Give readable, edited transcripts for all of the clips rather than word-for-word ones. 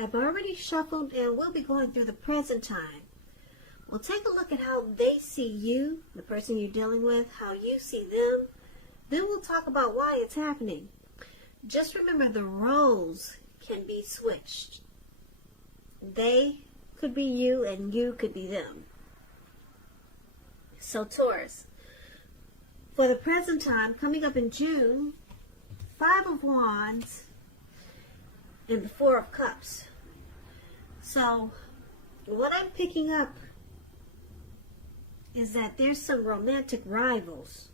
I've already shuffled, and we'll be going through the present time. We'll take a look at how they see you, the person you're dealing with, how you see them. Then we'll talk about why it's happening. Just remember, the roles can be switched. They could be you, and you could be them. So Taurus, for the present time, coming up in June, 5 of Wands and the 4 of Cups. So what I'm picking up is that there's some romantic rivals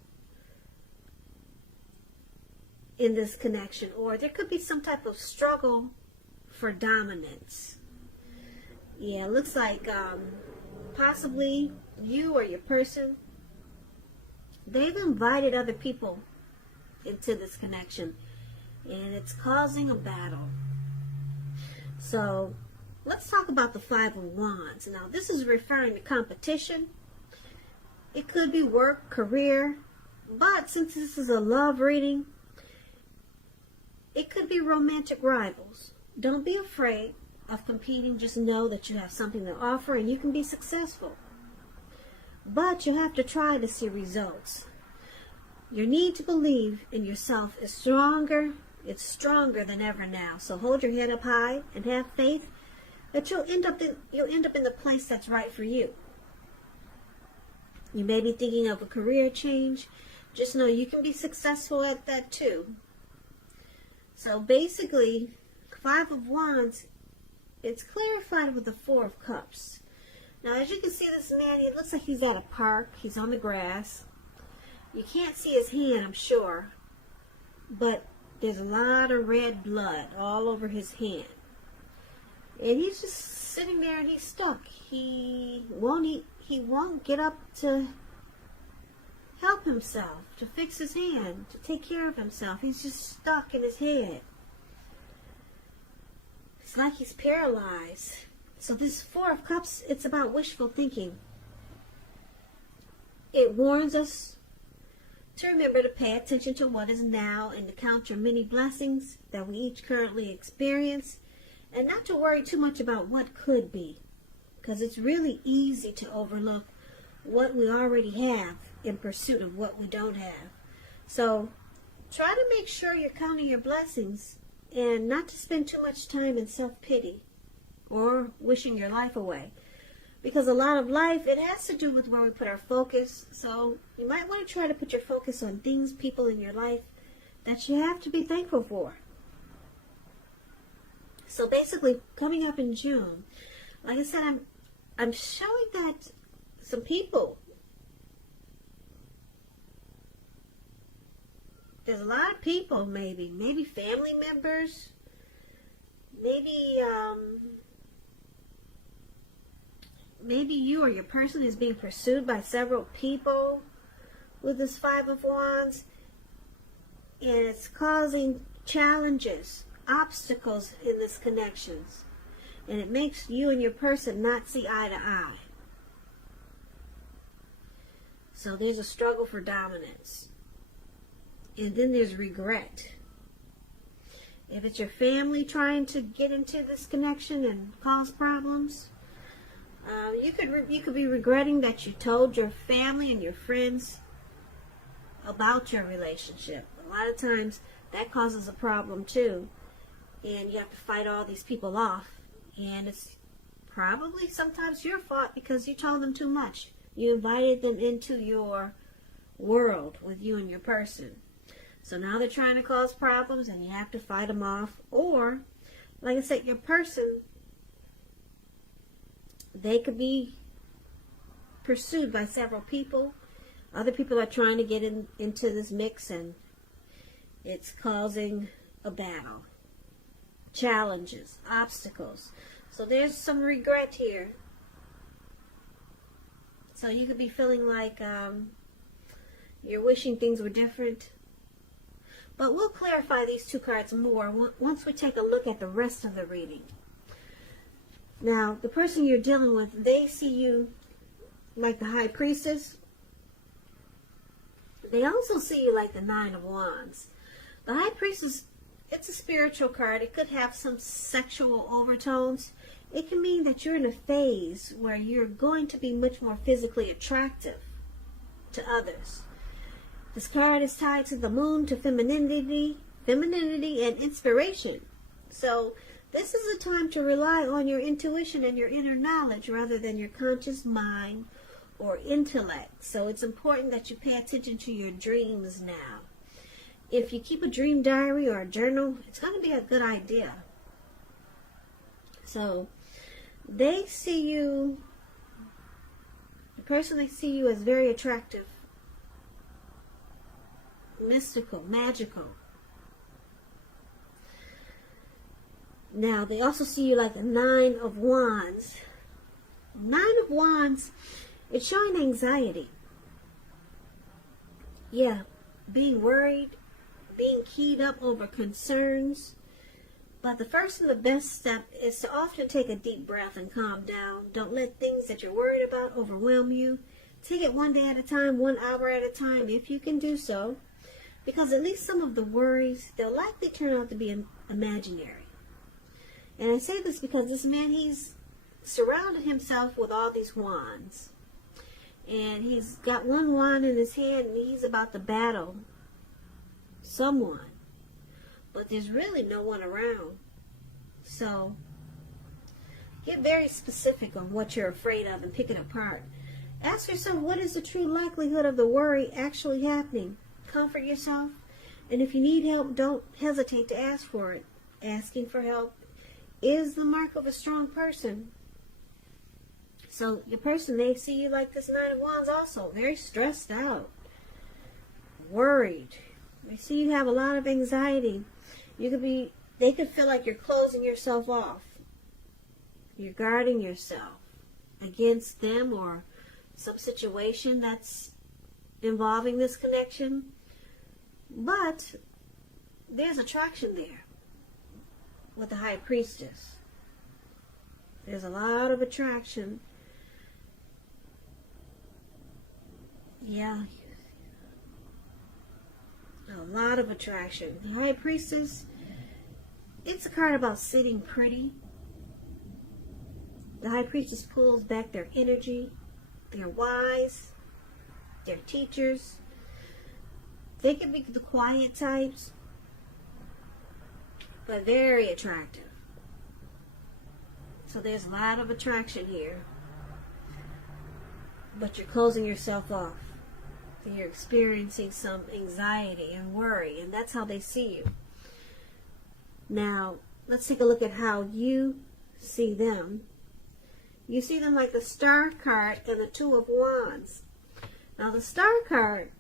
in this connection, or there could be some type of struggle for dominance. Yeah, it looks like possibly you or your person, they've invited other people into this connection, and it's causing a battle. So let's talk about the 5 of Wands. Now, this is referring to competition. It could be work, career, but since this is a love reading, it could be romantic rivals. Don't be afraid of competing. Just know that you have something to offer and you can be successful. But you have to try to see results. Your need to believe in yourself is stronger. It's stronger than ever now. So hold your head up high and have faith that you'll end up in the place that's right for you. You may be thinking of a career change. Just know you can be successful at that too. So basically, 5 of Wands, it's clarified with the 4 of Cups. Now, as you can see, this man, it looks like he's at a park. He's on the grass. You can't see his hand, I'm sure, but there's a lot of red blood all over his hand. And he's just sitting there and he's stuck. He won't get up to help himself, to fix his hand, to take care of himself. He's just stuck in his head. It's like he's paralyzed. So this 4 of Cups, it's about wishful thinking. It warns us to remember to pay attention to what is now and to count your many blessings that we each currently experience, and not to worry too much about what could be, because it's really easy to overlook what we already have in pursuit of what we don't have. So try to make sure you're counting your blessings and not to spend too much time in self-pity or wishing your life away. Because a lot of life, it has to do with where we put our focus. So you might want to try to put your focus on things, people in your life that you have to be thankful for. So basically, coming up in June, like I said, I'm showing that some people, there's a lot of people, maybe family members, maybe you or your person is being pursued by several people with this 5 of Wands, and it's causing challenges, obstacles in this connections, and it makes you and your person not see eye to eye. So there's a struggle for dominance, and then there's regret. If it's your family trying to get into this connection and cause problems, you could be regretting that you told your family and your friends about your relationship. A lot of times that causes a problem too, and you have to fight all these people off, and it's probably sometimes your fault because you told them too much. You invited them into your world with you and your person. So now they're trying to cause problems and you have to fight them off. Or, like I said, your person, they could be pursued by several people. Other people are trying to get into this mix, and it's causing a battle, challenges, obstacles. So there's some regret here. So you could be feeling like you're wishing things were different. But we'll clarify these 2 cards more once we take a look at the rest of the reading. Now, the person you're dealing with, they see you like the High Priestess. They also see you like the 9 of Wands. The High Priestess it's a spiritual card. It could have some sexual overtones. It can mean that you're in a phase where you're going to be much more physically attractive to others. This card is tied to the moon, to femininity and inspiration. So this is a time to rely on your intuition and your inner knowledge rather than your conscious mind or intellect. So it's important that you pay attention to your dreams now. If you keep a dream diary or a journal, it's going to be a good idea. So they see you, the person they see you as very attractive, mystical, magical. Now, they also see you like the 9 of Wands. 9 of Wands, it's showing anxiety. Yeah, being worried, being keyed up over concerns. But the first and the best step is to often take a deep breath and calm down. Don't let things that you're worried about overwhelm you. Take it one day at a time, 1 hour at a time, if you can do so. Because at least some of the worries, they'll likely turn out to be imaginary. And I say this because this man, he's surrounded himself with all these wands. And he's got one wand in his hand and he's about to battle someone. But there's really no one around. So get very specific on what you're afraid of and pick it apart. Ask yourself, what is the true likelihood of the worry actually happening? Comfort yourself. And if you need help, don't hesitate to ask for it. Asking for help is the mark of a strong person. So your person, they see you like this 9 of Wands also. Very stressed out. Worried. They see you have a lot of anxiety. They could feel like you're closing yourself off. You're guarding yourself against them or some situation that's involving this connection. But there's attraction there with the High Priestess. There's a lot of attraction. Yeah. A lot of attraction. The High Priestess, it's a card about sitting pretty. The High Priestess pulls back their energy. They're wise. They're teachers. They can be the quiet types, but very attractive. So there's a lot of attraction here. But you're closing yourself off. You're experiencing some anxiety and worry, and that's how they see you. Now, let's take a look at how you see them. You see them like the Star card and the 2 of Wands. Now, the Star card,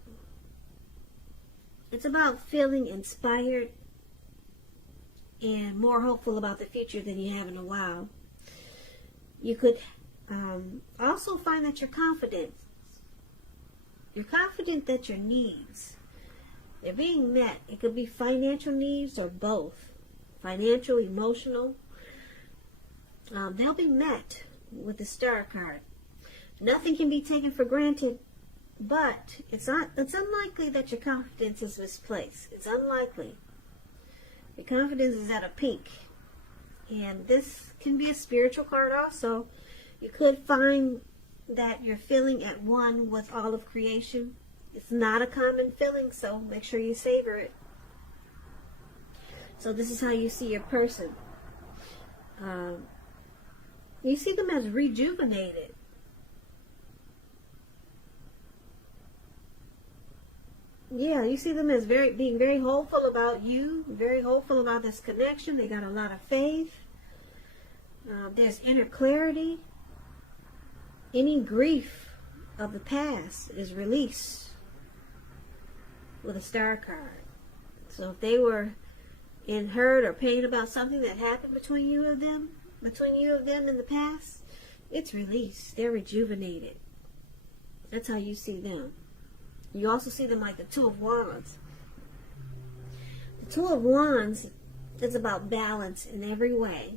it's about feeling inspired and more hopeful about the future than you have in a while. You could also find that you're confident. You're confident that your needs, they're being met. It could be financial needs or both. Financial, emotional. They'll be met with the Star card. Nothing can be taken for granted, but it's unlikely that your confidence is misplaced. It's unlikely. Your confidence is at a peak. And this can be a spiritual card also. You could find that you're feeling at one with all of creation. It's not a common feeling, so make sure you savor it. So this is how you see your person. You see them as rejuvenated. Yeah, you see them as being very hopeful about you, very hopeful about this connection. They got a lot of faith. There's inner clarity. Any grief of the past is released with a Star card. So if they were in hurt or pain about something that happened between you and them in the past, it's released. They're rejuvenated. That's how you see them. You also see them like the 2 of Wands. The 2 of Wands is about balance in every way.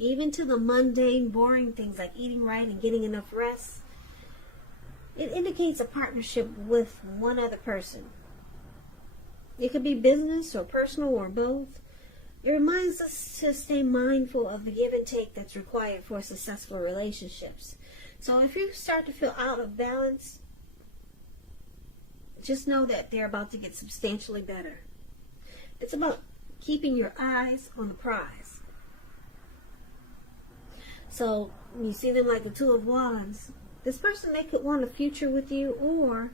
Even to the mundane, boring things like eating right and getting enough rest. It indicates a partnership with one other person. It could be business or personal or both. It reminds us to stay mindful of the give and take that's required for successful relationships. So if you start to feel out of balance, just know that they're about to get substantially better. It's about keeping your eyes on the prize. So you see them like the Two of Wands. This person, they could want a future with you, or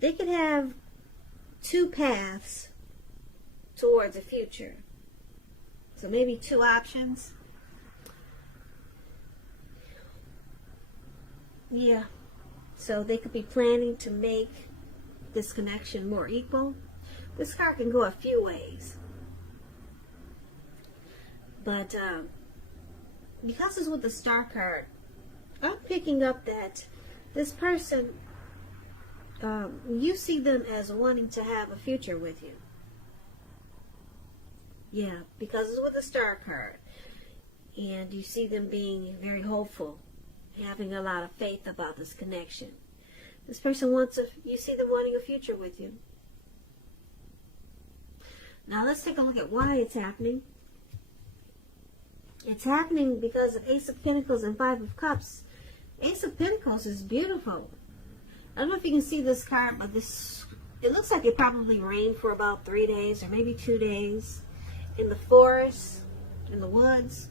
they could have two paths towards a future. So maybe two options. Yeah. So they could be planning to make this connection more equal. This card can go a few ways. But because it's with the Star card, I'm picking up that this person, you see them as wanting to have a future with you. Yeah, because it's with the Star card. And you see them being very hopeful, having a lot of faith about this connection. This person you see them wanting a future with you. Now let's take a look at why it's happening. It's happening because of Ace of Pentacles and Five of Cups. Ace of Pentacles is beautiful. I don't know if you can see this card, but it looks like it probably rained for about 3 days or maybe 2 days in the forest, in the woods.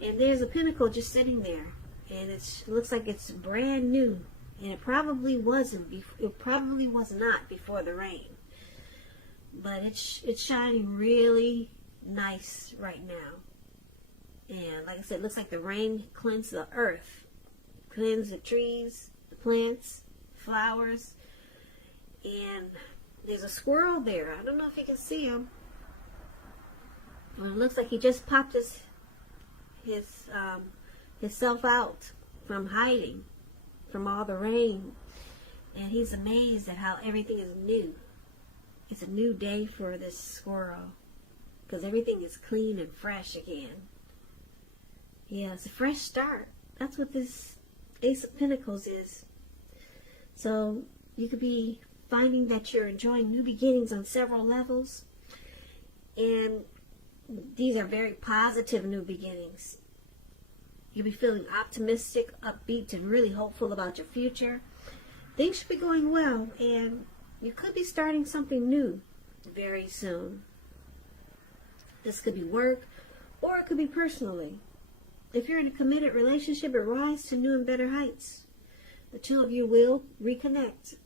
And there's a pentacle just sitting there. And it looks like it's brand new. And it probably wasn't. It probably was not before the rain. But it's shining really nice right now. And like I said, it looks like the rain cleansed the earth. Cleansed the trees, the plants, flowers. And there's a squirrel there. I don't know if you can see him. Well, it looks like he just popped himself out from hiding from all the rain. And he's amazed at how everything is new. It's a new day for this squirrel. Because everything is clean and fresh again. Yeah, it's a fresh start. That's what this Ace of Pentacles is. So you could be finding that you're enjoying new beginnings on several levels. And these are very positive new beginnings. You'll be feeling optimistic, upbeat, and really hopeful about your future. Things should be going well, and you could be starting something new very soon. This could be work, or it could be personally. If you're in a committed relationship, it rises to new and better heights. The two of you will reconnect.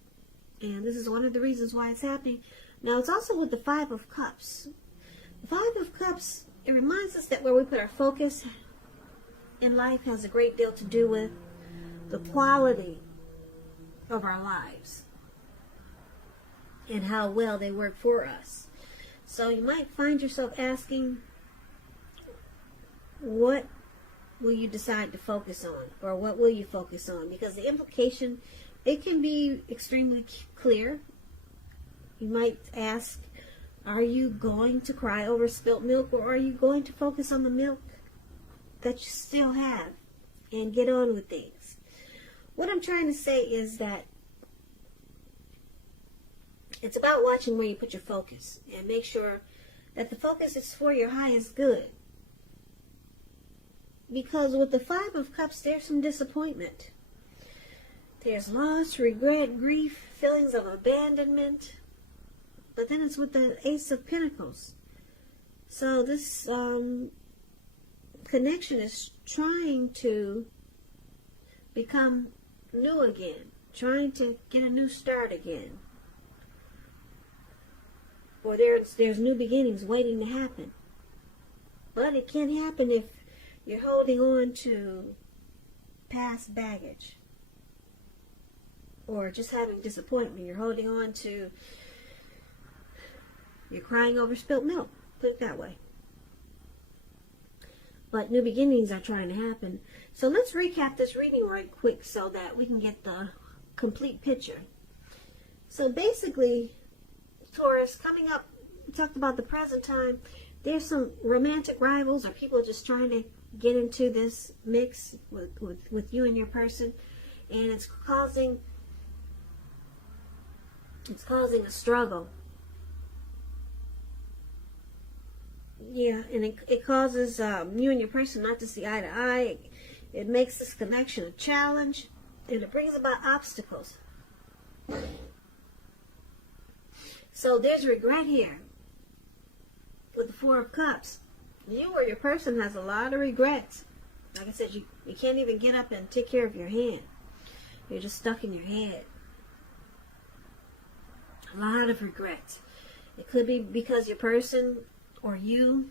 And this is one of the reasons why it's happening. Now, it's also with the Five of Cups. The Five of Cups, it reminds us that where we put our focus in life has a great deal to do with the quality of our lives and how well they work for us. So you might find yourself asking, what will you decide to focus on? Or what will you focus on? Because the implication, it can be extremely clear. You might ask, are you going to cry over spilt milk, or are you going to focus on the milk that you still have and get on with things? What I'm trying to say is that it's about watching where you put your focus and make sure that the focus is for your highest good. Because with the Five of Cups, there's some disappointment. There's loss, regret, grief, feelings of abandonment. But then it's with the Ace of Pentacles. So this connection is trying to become new again. Trying to get a new start again. Or there's new beginnings waiting to happen. But it can't happen if you're holding on to past baggage. Or just having disappointment. You're holding on to... You're crying over spilt milk. Put it that way. But new beginnings are trying to happen. So let's recap this reading right quick so that we can get the complete picture. So basically, Taurus, coming up, we talked about the present time. There's some romantic rivals or people just trying to get into this mix with you and your person. And it's causing a struggle. Yeah, and it causes you and your person not to see eye to eye. It makes this connection a challenge, and it brings about obstacles. So there's regret here with the Four of Cups. You or your person has a lot of regrets. Like I said, you can't even get up and take care of your hand. You're just stuck in your head. A lot of regrets. It could be because your person or you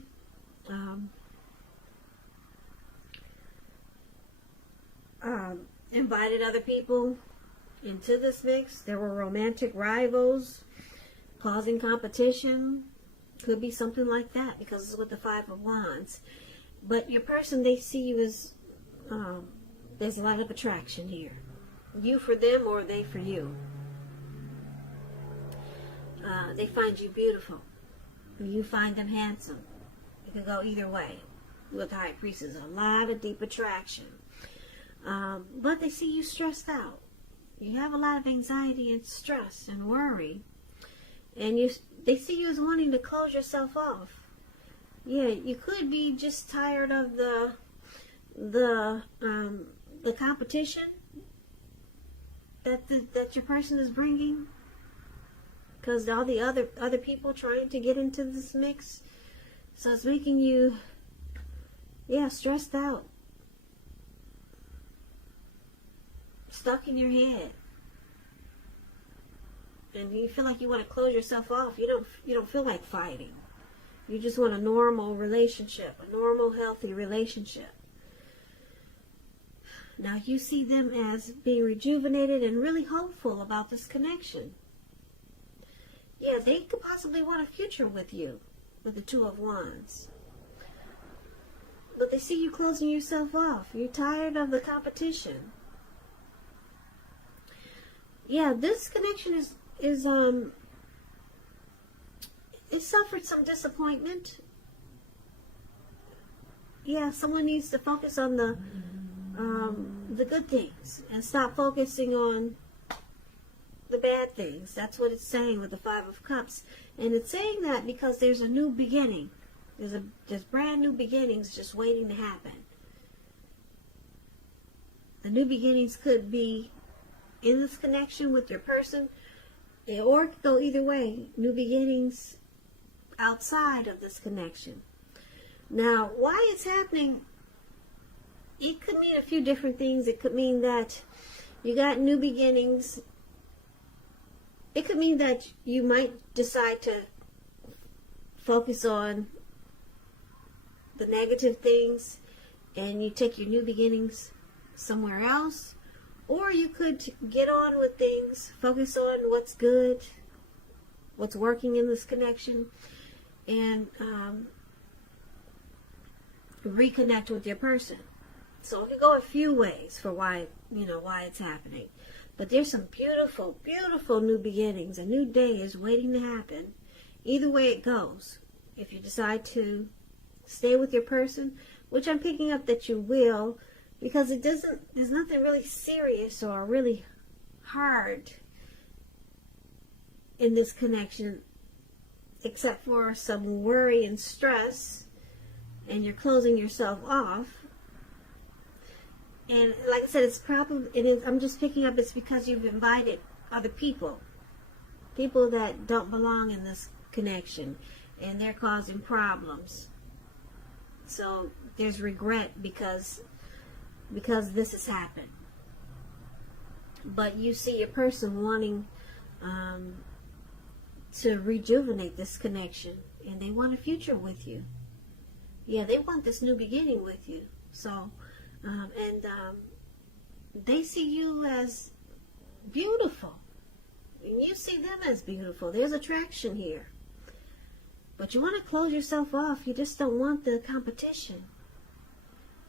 invited other people into this mix. There were romantic rivals causing competition. Could be something like that because it's with the Five of Wands. But your person, they see you as, there's a lot of attraction here. You for them or they for you. They find you beautiful. You find them handsome. It can go either way. With the High Priestess, a lot of deep attraction. But they see you stressed out. You have a lot of anxiety and stress and worry. And they see you as wanting to close yourself off. Yeah, you could be just tired of the competition that your person is bringing, because all the other people trying to get into this mix. So it's making you, stressed out, stuck in your head, and you feel like you want to close yourself off. You don't feel like fighting. You just want a normal relationship, a normal, healthy relationship. Now you see them as being rejuvenated and really hopeful about this connection. Yeah, they could possibly want a future with you, with the Two of Wands. But they see you closing yourself off. You're tired of the competition. Yeah, this connection it suffered some disappointment. Yeah, someone needs to focus on the good things and stop focusing on the bad things. That's what it's saying with the Five of Cups. And it's saying that because there's a new beginning. There's brand new beginnings just waiting to happen. The new beginnings could be in this connection with your person, or it could go either way. New beginnings outside of this connection. Now, why it's happening, it could mean a few different things. It could mean that you got new beginnings. It could mean that you might decide to focus on the negative things and you take your new beginnings somewhere else. Or you could get on with things, focus on what's good, what's working in this connection, and reconnect with your person. So it could go a few ways for why it's happening. But there's some beautiful, beautiful new beginnings. A new day is waiting to happen. Either way it goes. If you decide to stay with your person, which I'm picking up that you will, because there's nothing really serious or really hard in this connection except for some worry and stress, and you're closing yourself off. And like I said, I'm just picking up it's because you've invited other people that don't belong in this connection, and they're causing problems. So there's regret because this has happened. But you see your person wanting to rejuvenate this connection, and they want a future with you. Yeah, they want this new beginning with you. So, they see you as beautiful, and you see them as beautiful. There's attraction here. But you want to close yourself off. You just don't want the competition.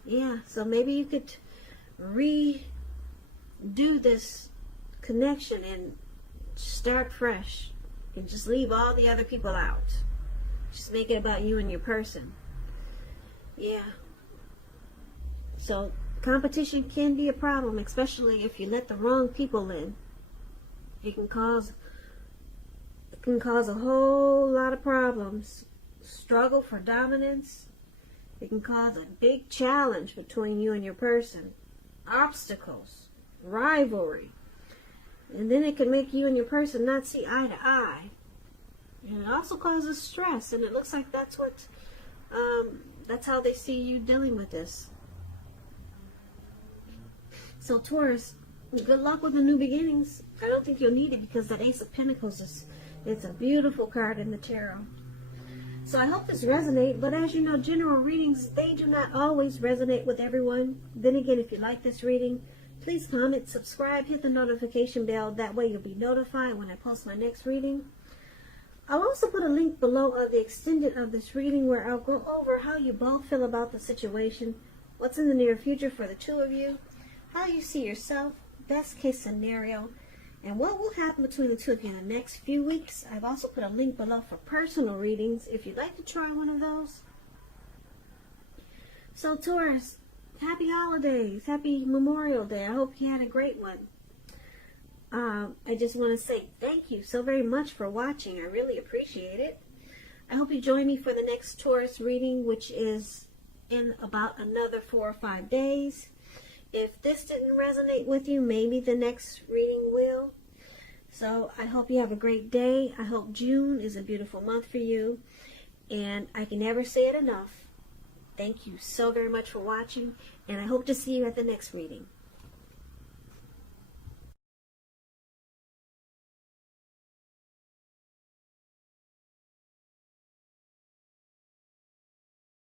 Yeah, so maybe you could redo this connection and start fresh and just leave all the other people out. Just make it about you and your person. Yeah. So competition can be a problem, especially if you let the wrong people in. It can cause a whole lot of problems struggle for dominance. It can cause a big challenge between you and your person. Obstacles, rivalry. And then it can make you and your person not see eye to eye. And it also causes stress. And it looks like that's how they see you dealing with this. So Taurus, good luck with the new beginnings. I don't think you'll need it because that Ace of Pentacles it's a beautiful card in the tarot. So I hope this resonates, but as you know, general readings, they do not always resonate with everyone. Then again, if you like this reading, please comment, subscribe, hit the notification bell. That way you'll be notified when I post my next reading. I'll also put a link below of the extended of this reading where I'll go over how you both feel about the situation, what's in the near future for the two of you, how you see yourself, best case scenario, and what will happen between the two of you in the next few weeks. I've also put a link below for personal readings if you'd like to try one of those. So Taurus, happy holidays, happy Memorial Day. I hope you had a great one. I just want to say thank you so very much for watching. I really appreciate it. I hope you join me for the next Taurus reading, which is in about another 4 or 5 days. If this didn't resonate with you, maybe the next reading will. So I hope you have a great day. I hope June is a beautiful month for you. And I can never say it enough. Thank you so very much for watching. And I hope to see you at the next reading.